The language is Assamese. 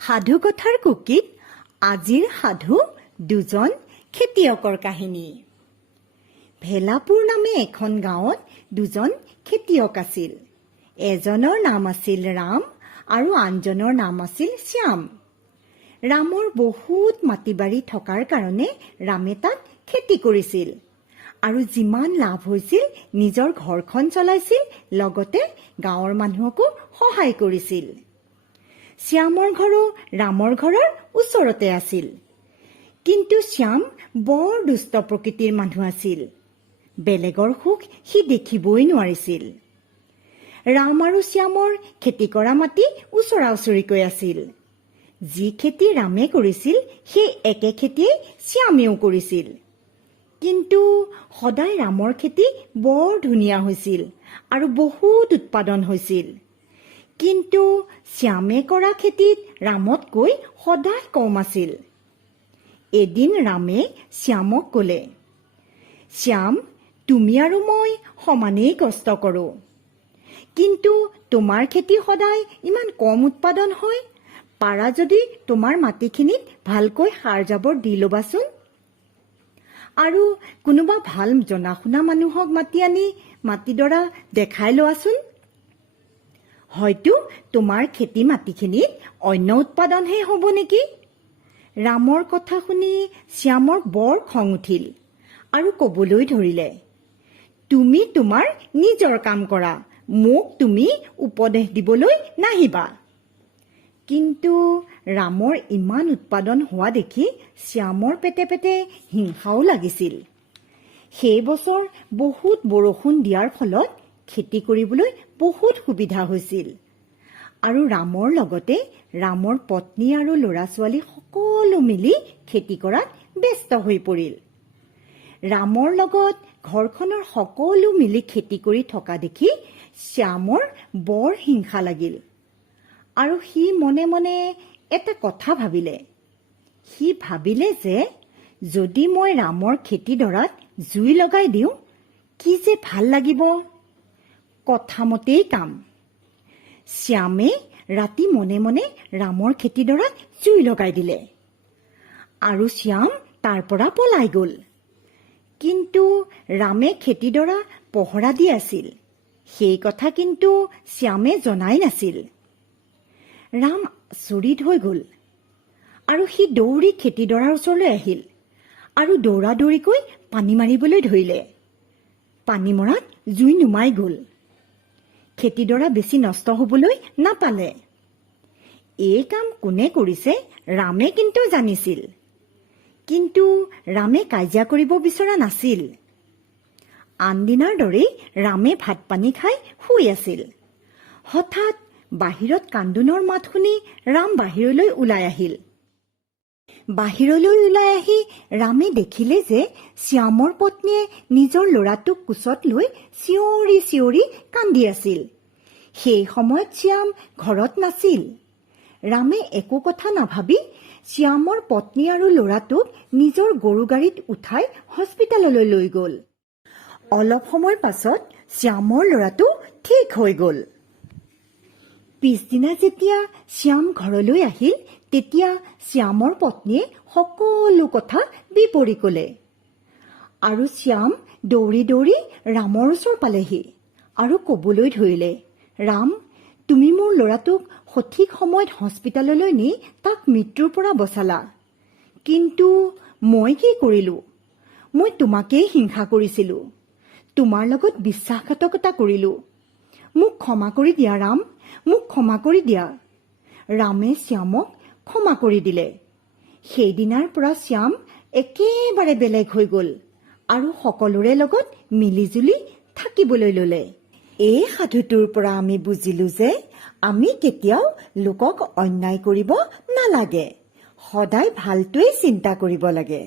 সাধুকথাৰ কুকিত আজিৰ সাধু দুজন খেতিয়কৰ কাহিনী। ভেলাপুৰ নামে এখন গাঁৱত দুজন খেতিয়ক আছিল। এজনৰ নাম আছিল ৰাম আৰু আনজনৰ নাম আছিল শ্যাম। ৰামৰ বহুত মাটি বাৰী থকাৰ কাৰণে ৰামে তাত খেতি কৰিছিল আৰু যিমান লাভ হৈছিল নিজৰ ঘৰখন চলাইছিল, লগতে গাঁৱৰ মানুহকো সহায় কৰিছিল। শ্যামৰ ঘৰো ৰামৰ ঘৰৰ ওচৰতে আছিল, কিন্তু শ্যাম বৰ দুষ্ট প্ৰকৃতিৰ মানুহ আছিল। বেলেগৰ সুখ সি দেখিবই নোৱাৰিছিল। ৰাম আৰু শ্যামৰ খেতি কৰা মাটি ওচৰা ওচৰিকৈ আছিল। যি খেতি ৰামে কৰিছিল সেই একে খেতিয়েই শ্যামেও কৰিছিল। কিন্তু সদায় ৰামৰ খেতি বৰ ধুনীয়া হৈছিল আৰু বহুত উৎপাদন হৈছিল। কিন্তু শ্যামে কৰা খেতিত ৰামতকৈ সদায় কম আছিল। এদিন ৰামে শ্যামক ক'লে, শ্যাম, তুমি আৰু মই সমানেই কষ্ট কৰোঁ, কিন্তু তোমাৰ খেতি সদায় ইমান কম উৎপাদন হয়। পাৰা যদি তোমাৰ মাটিখিনিত ভালকৈ সাৰ জাবৰ দি ল'বাচোন আৰু কোনোবা ভাল জনা শুনা মানুহক মাতি আনি মাটিডৰা দেখাই লোৱাচোন। হয়তো তোমাৰ খেতি মাটিখিনিত অন্য উৎপাদনহে হ'ব নেকি। ৰামৰ কথা শুনি শ্যামৰ বৰ খং উঠিল আৰু ক'বলৈ ধৰিলে, তুমি তোমাৰ নিজৰ কাম কৰা, মোক তুমি উপদেশ দিবলৈ নাহিবা। কিন্তু ৰামৰ ইমান উৎপাদন হোৱা দেখি শ্যামৰ পেটে পেটে হিংসাও লাগিছিল। সেই বছৰ বহুত বৰষুণ দিয়াৰ ফলত খেতি কৰিবলৈ বহুত সুবিধা হৈছিল আৰু ৰামৰ লগতে ৰামৰ পত্নী আৰু ল'ৰা ছোৱালী সকলো মিলি খেতি কৰাত ব্যস্ত হৈ পৰিল। ৰামৰ লগত ঘৰখনৰ সকলো মিলি খেতি কৰি থকা দেখি শ্যামৰ বৰ হিংসা লাগিল আৰু সি মনে মনে এটা কথা ভাবিলে। সি ভাবিলে যে যদি মই ৰামৰ খেতিডৰাত জুই লগাই দিওঁ কি যে ভাল লাগিব। কথামতেই কাম। শ্যামে ৰাতি মনে মনে ৰামৰ খেতিডৰাত জুই লগাই দিলে আৰু শ্যাম তাৰ পৰা পলাই গ'ল। কিন্তু ৰামে খেতিডৰা পহৰা দি আছিল, সেই কথা কিন্তু শ্যামে জনাই নাছিল। ৰাম আচৰিত হৈ গ'ল আৰু সি দৌৰি খেতিডৰাৰ ওচৰলৈ আহিল আৰু দৌৰা দৌৰিকৈ পানী মাৰিবলৈ ধৰিলে। পানী মৰাত জুই নুমাই গ'ল। খেতিডৰা বেছি নষ্ট হ'বলৈ নাপালে। এই কাম কোনে কৰিছে ৰামে কিন্তু জানিছিল, কিন্তু ৰামে কাজিয়া কৰিব বিচৰা নাছিল। আনদিনাৰ দৰেই ৰামে ভাত পানী খাই শুই আছিল। হঠাৎ বাহিৰত কান্দোনৰ মাত শুনি ৰাম বাহিৰলৈ ওলাই আহিল। বাহিৰলৈ ওলাই আহি ৰামে দেখিলে যে শ্যামৰ পত্নীয়ে নিজৰ ল'ৰাটোক কোচত লৈ চিঞৰি চিঞৰি কান্দি আছিল। সেই সময়ত শ্যাম ঘৰত নাছিল। ৰামে একো কথা নাভাবি শ্যামৰ পত্নী আৰু ল'ৰাটোক নিজৰ গৰু গাড়ীত উঠাই হস্পিতাললৈ লৈ গ'ল। অলপ সময়ৰ পাছত শ্যামৰ ল'ৰাটো ঠিক হৈ গ'ল। পিছদিনা যেতিয়া শ্যাম ঘৰলৈ আহিল তেতিয়া শ্যামৰ পত্নীয়ে সকলো কথা বিৱৰি ক'লে আৰু শ্যাম দৌৰি দৌৰি ৰামৰ ওচৰ পালেহি আৰু ক'বলৈ ধৰিলে, ৰাম, তুমি মোৰ ল'ৰাটোক সঠিক সময়ত হস্পিতাললৈ নি তাক মৃত্যুৰ পৰা বচালা, কিন্তু মই কি কৰিলোঁ? মই তোমাকেই হিংসা কৰিছিলোঁ, তোমাৰ লগত বিশ্বাসঘাতকতা কৰিলোঁ। মোক ক্ষমা কৰি দিয়া ৰাম, মোক ক্ষমা কৰি দিয়া। ৰামে শ্যামক ক্ষমা কৰি দিলে। সেইদিনাৰ পৰা শ্যাম একেবাৰে বেলেগ হৈ গ'ল আৰু সকলোৰে লগত মিলিজুলি থাকিবলৈ ল'লে। এই সাধুটোৰ পৰা আমি বুজিলো যে আমি কেতিয়াও লোকক অন্যায় কৰিব নালাগে, সদায় ভালটোৱেই চিন্তা কৰিব লাগে।